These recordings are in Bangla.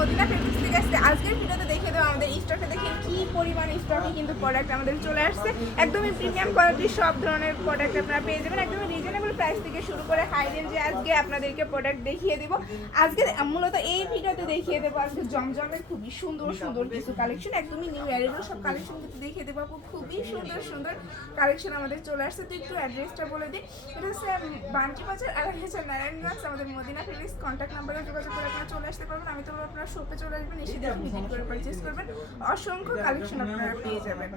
মদিনা ফেব্রিক্স থেকে আসছে। আজকের ভিডিওতে দেখিয়ে দেবো আমাদের স্টকে দেখেন কি পরিমাণ স্টকে কিন্তু প্রোডাক্ট আমাদের চলে আসছে। একদমই প্রিমিয়াম কোয়ালিটির সব ধরনের প্রোডাক্ট আপনারা পেয়ে যাবেন একদমই রিজনেবল প্রাইস থেকে শুরু করে হাই রেঞ্জে। আজকে আপনাদেরকে প্রোডাক্ট দেখিয়ে দেবো। আজকে মূলত এই ভিডিওতে দেখিয়ে দেবো আজকে জমজমের খুবই সুন্দর সুন্দর কিছু কালেকশন, একদমই নিউ অ্যারেবল সব কালেকশন কিন্তু দেখিয়ে দেবো আপু। খুবই সুন্দর সুন্দর কালেকশন আমাদের চলে আসছে। তো একটু অ্যাড্রেসটা বলে দিই, এটা হচ্ছে বান্টি বাজার আর হচ্ছে নারায়ণগঞ্জ। আমাদের মদিনা ফেব্রিক্স কন্ট্যাক্ট নাম্বারে যোগাযোগ করে আপনারা চলে আসতে পারবেন। আমি তো আপনারা শপে চলে আসবেন, এসে দেখে ভিজিট করে পারচেজ করবেন। অসংখ্য কালেকশন আপনারা পেয়ে যাবেন।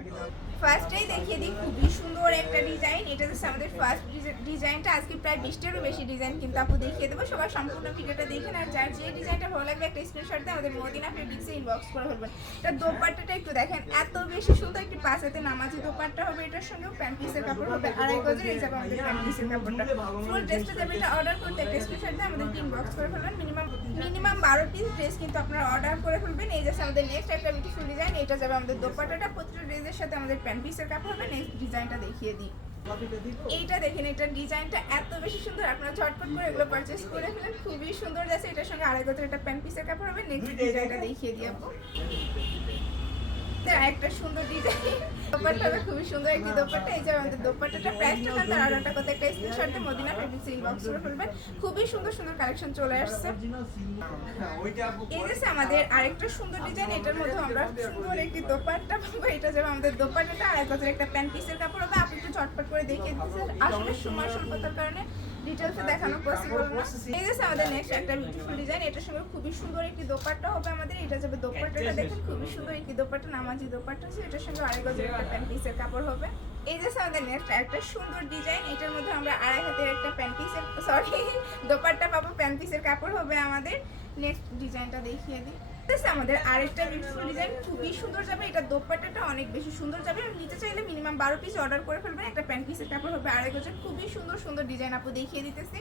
ফার্স্টেই দেখিয়ে দিই খুবই সুন্দর একটা ডিজাইন। এটা হচ্ছে আমাদের ফার্স্ট ডিজাইনটা। আজকে প্রায় 20টারও বেশি ডিজাইন কিন্তু আপু দেখিয়ে দেবো। সবাই সম্পূর্ণ ভিডিওটা দেখেন, আর যার যে ডিজাইনটা ভালো লাগবে একটা স্ক্রিনশট দিয়ে আমাদের মদিনা ফেব্রিক্সে ইনবক্স করে ফেলবেন। এটা দোপাট্টাটা একটু দেখেন, এত বেশি সুন্দর একটি পাঁচাতে নামাজি দোপাট্টা হবে। এটার সঙ্গেও প্যান্ট পিসের কাপড় হবে, আড়াই গজের এই যাবে আমাদের প্যান্ট পিসের কাপড়টা। ফুল ড্রেসটা যাবে, এটা অর্ডার করতে একটা স্ক্রিনশট দিয়ে আমাদের ইনবক্স করে ফেলবেন। মিনিমাম 12 পিস ড্রেস কিন্তু আপনারা অর্ডার করে ফেলবেন। এই যাচ্ছে আমাদের নেক্সট একটা বিউটিফুল ডিজাইন। এটা যাবে আমাদের দোপাট্টাটা, প্রতিটা ড্রেসের সাথে আমাদের প্যান্ট পিসের কাপড় হবে। নেক্সট ডিজাইনটা দেখিয়ে দিই। এইটা দেখেন, এটা ডিজাইনটা এত বেশি সুন্দর, আপনারা ঝটপট করে এগুলো পারচেজ করে ফেলেন। খুবই সুন্দর যাচ্ছে। এটার সঙ্গে আড়াই গজের একটা প্যান্ট পিসের কাপড় হবে। নেক্সট ডিজাইনটা দেখিয়ে দিই আপু। একটা সুন্দর ডিজাইন দোপাট্টা হবে, খুবই সুন্দর একটি দোপাট্টা। এই যে আমাদের দোপাট্টাটা প্রাইসটা জানতে অর্ডারটা করতে একটা স্ক্রিনশট দিয়ে মদিনা ফেব্রিক্সে ইনবক্স করে ফেলবেন। খুবই সুন্দর সুন্দর কালেকশন চলে আসছে। এই যে আমাদের আরেকটা সুন্দর ডিজাইন, এটার মধ্যে আমরা সুন্দর একটি দোপাট্টা পাবো। এটা যাবে আমাদের দোপাট্টাটা, আর এক গজের একটা প্যান্ট পিসের কাপড় হবে। আপনি একটু ঝটপট করে দেখিয়ে দিচ্ছেন, আসলে সময় স্বল্পতার কারণে ডিটেলসে দেখানো পসিবল না। এই যে আমাদের নেক্সট একটা বিউটিফুল ডিজাইন। এটার সঙ্গে খুবই সুন্দর একটি দোপাট্টা হবে আমাদের। এটা যাবে দোপাট্টাটা দেখেন, খুবই সুন্দর একটি দোপাট্টা, নামাজি দোপাট্টা আছে। এটার সঙ্গে আড়াই গজের একটা প্যান্ট পিসের কাপড় হবে। এই যে আমাদের নেক্সট একটা সুন্দর ডিজাইন। এটার মধ্যে আমরা আড়াই হাতের একটা প্যান্ট পিসের দোপাট্টা পাবো, প্যান্ট পিসের কাপড় হবে আমাদের। নেক্সট ডিজাইনটা দেখিয়ে দিই। আমাদের আরেকটা বিউটিফুল ডিজাইন, খুবই সুন্দর যাবে। এটা দোপাট্টাটা অনেক বেশি সুন্দর যাবে। নিতে চাইলে মিনিমাম 12 পিস অর্ডার করে ফেলবেন। একটা প্যান্ট পিসের কাপড় হবে আড়াই গজের। খুবই সুন্দর সুন্দর ডিজাইন আপু দেখিয়ে দিতেছি।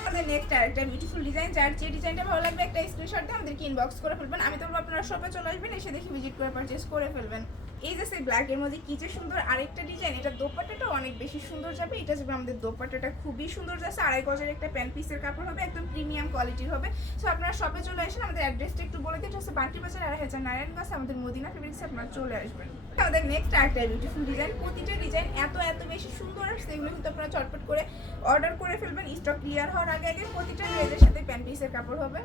আমাদের নেক্সট আরেকটা বিউটিফুল ডিজাইন, যার যে ডিজাইনটা ভালো লাগবে একটা স্ক্রিনশট দিয়ে আমাদেরকে ইনবক্স করে ফেলবেন। আমি তো বলবো আপনারা শপে চলে আসবেন, এসে দেখে ভিজিট করে পারচেজ করে ফেলবেন। এই যে সেই ব্ল্যাক এর মধ্যে কি যে সুন্দর আরেকটা ডিজাইন। এটা দোপাট্টাটা অনেক বেশি সুন্দর যাবে। এটা যাবে আমাদের দোপাট্টাটা, খুবই সুন্দর যাচ্ছে। আড়াই গজের একটা প্যান্ট পিসের কাপড় হবে, একদম প্রিমিয়াম কোয়ালিটির হবে। সো আপনারা শপে চলে আসেন। আমাদের অ্যাড্রেসটা একটু বলে দিই, এটা হচ্ছে বান্টি বাজার আর হচ্ছে নারায়ণগঞ্জ। আমাদের মদিনা ফেব্রিক্সে আপনারা চলে আসবেন। আমাদের নেক্সট আরেকটা বিউটিফুল ডিজাইন। প্রতিটা ডিজাইন এত বেশি সুন্দর আসছে, এগুলো কিন্তু আপনারা চটপট করে অর্ডার করে ফেলবেন স্টক ক্লিয়ার হওয়ার আগে আগে। প্রতিটা ড্রেসের সাথে প্যান্ট পিসের কাপড় হবে।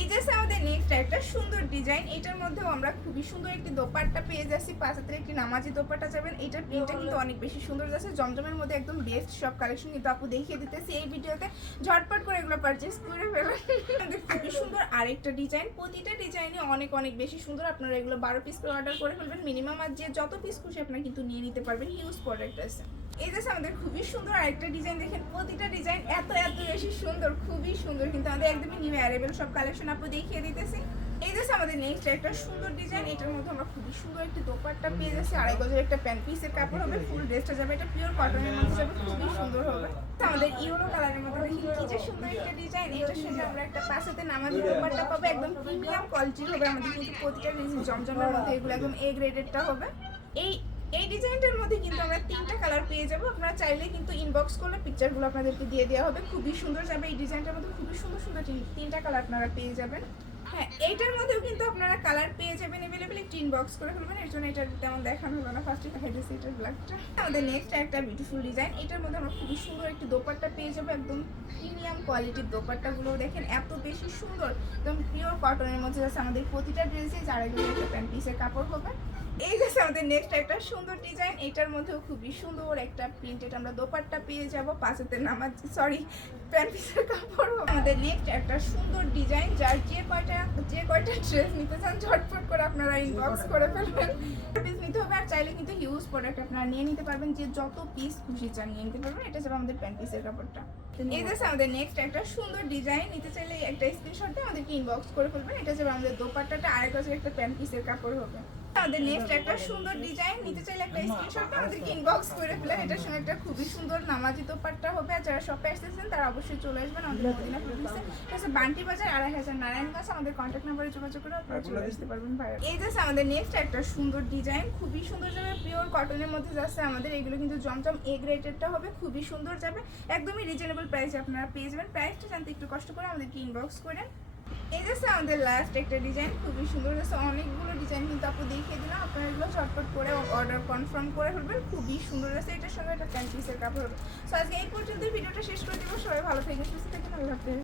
এই যে আমাদের নেক্সট একটা সুন্দর ডিজাইন। এটার মধ্যেও আমরা খুবই সুন্দর একটি দোপাট্টা পেয়ে যাচ্ছি, পাঁচ হাতের একটি নামাজি দোপাট্টা যাবেন। এটার প্রিন্টটা কিন্তু অনেক বেশি সুন্দর যাচ্ছে। জমজমের মধ্যে একদম বেস্ট সব কালেকশন কিন্তু আপু দেখিয়ে দিতেছি এই ভিডিওতে। ঝটপট করে এগুলো পারচেজ করে ফেলবেন। খুবই সুন্দর আরেকটা ডিজাইন। প্রতিটা ডিজাইনে অনেক বেশি সুন্দর। আপনারা এগুলো 12 পিস করে অর্ডার করে ফেলবেন মিনিমাম, আর যে যত পিস খুশি আপনারা কিন্তু নিয়ে নিতে পারবেন। হিউজ প্রোডাক্ট আছে। এই যে আমাদের খুবই সুন্দর আরেকটা ডিজাইন দেখেন। প্রতিটা ডিজাইন এত বেশি সুন্দর, খুবই সুন্দর কিন্তু আমাদের একদমই নিউ অ্যারেবল সব কালেকশন আপু দেখিয়ে দিতেছি। এই যে আমাদের নেক্সট একটা সুন্দর ডিজাইন। এটার মধ্যে আমরা খুবই সুন্দর একটি দোপাট্টা পেয়ে যাচ্ছি, আড়াই গজের একটা প্যান্ট পিসের কাপড় হবে। ফুল ড্রেসটা যাবে, এটা পিওর কটনের মধ্যে যাবে, খুবই সুন্দর হবে। আমাদের ইউরো কালারের মধ্যে দেখি কি যে সুন্দর একটা ডিজাইন। এটার সঙ্গে আমরা একটা পাঁচাতে নামাজি দোপাট্টা পাবো, একদম প্রিমিয়াম কোয়ালিটির হবে আমাদের। কিন্তু প্রতিটা জমজমের মধ্যে এগুলো একদম এ গ্রেডেডটা হবে। এই ডিজাইনটার মধ্যে কিন্তু আমরা 3টা কালার পেয়ে যাবো। আপনারা চাইলে কিন্তু ইনবক্স করলে পিকচারগুলো আপনাদেরকে দিয়ে দেওয়া হবে। খুবই সুন্দর যাবে এই ডিজাইনটার মধ্যে, খুবই সুন্দর সুন্দর 3টা কালার আপনারা পেয়ে যাবেন। হ্যাঁ, এইটার মধ্যেও কিন্তু আপনারা কালার পেয়ে যাবেন অ্যাভেলেবেল। একটু ইনবক্স করে ফেলবেন, এর জন্য এটা তেমন দেখানো হলো না। ফার্স্টে দেখাই দিয়েছি এটার ব্ল্যাকটা। আমাদের নেক্সট একটা বিউটিফুল ডিজাইন। এটার মধ্যে আমরা খুবই সুন্দর একটি দোপাট্টা পেয়ে যাবো, একদম প্রিমিয়াম কোয়ালিটির দোপাট্টাগুলো দেখেন এত বেশি সুন্দর, একদম পিওর কটনের মধ্যে আছে। আমাদের প্রতিটা ড্রেসে যারা একটা প্যান্ট পিসের কাপড় হবে। এই যে আমাদের নেক্সট একটা সুন্দর ডিজাইন। এটার মধ্যেও খুবই সুন্দর একটা প্রিন্টেড আমরা দোপাট্টা পেয়ে যাব, পাঁচাতে নামাজি প্যান্ট পিসের কাপড় হবে। আমাদের নেক্সট একটা সুন্দর ডিজাইন, যার যে কয়টা ড্রেস নিতে চান ঝটপট করে আপনারা ইনবক্স করে ফেলবেন। পিস নিতে হবে, আর চাইলে কিন্তু হিউজ প্রোডাক্ট আপনারা নিয়ে নিতে পারবেন, যে যত পিস খুশি চান নিয়ে নিতে পারবেন। এটা যাবে আমাদের প্যান্ট পিসের কাপড়টা। এই যে আমাদের নেক্সট একটা সুন্দর ডিজাইন। নিতে চাইলে একটা স্ক্রিনশট দিয়ে আমাদেরকে ইনবক্স করে ফেলবেন। এটা যাবে আমাদের দোপাট্টাটা, আড়াই গজের একটা প্যান্ট পিসের কাপড় হবে। আমাদের নেক্সট একটা সুন্দর ডিজাইন। নিতে চাইলে একটা স্ক্রিনশট দিয়ে আমাদেরকে ইনবক্স করে ফেলেন। এটার সঙ্গে একটা খুবই সুন্দর নামাজি দোপাট্টা হবে। আর যারা শপে আসতেছেন তারা অবশ্যই চলে আসবেন আমাদের মদিনা ফেব্রিক্সে। এটা হচ্ছে বান্টি বাজার আর হচ্ছে নারায়ণগঞ্জ। আমাদের কন্ট্যাক্ট নাম্বারে যোগাযোগ করে আপনারা চলে আসতে পারবেন ভাই। এই যে আমাদের নেক্সট একটা সুন্দর ডিজাইন, খুবই সুন্দর যাবে, পিওর কটনের মধ্যে যাচ্ছে আমাদের। এগুলো কিন্তু জমজম এ গ্রেডেডটা হবে, খুবই সুন্দর যাবে, একদমই রিজনেবল প্রাইসে আপনারা পেয়ে যাবেন। প্রাইসটা জানতে একটু কষ্ট করে আমাদেরকে ইনবক্স করেন। এই যে আমাদের লাস্ট একটা ডিজাইন খুবই সুন্দর আছে, অনেকগুলো ডিজাইন কিন্তু আপু দেখিয়ে দিলাম, আপনারা এগুলো চটপট করে অর্ডার কনফার্ম করে ফেলবেন। খুবই সুন্দর আছে, এটার সঙ্গে একটা প্যান্ট পিসের কাপড় হবে। সো আজকে এই পর্যন্ত ভিডিওটা শেষ করে দিব। সবাই ভালো থেকে সুস্থ থাকুন, আল্লাহ হাফেজ।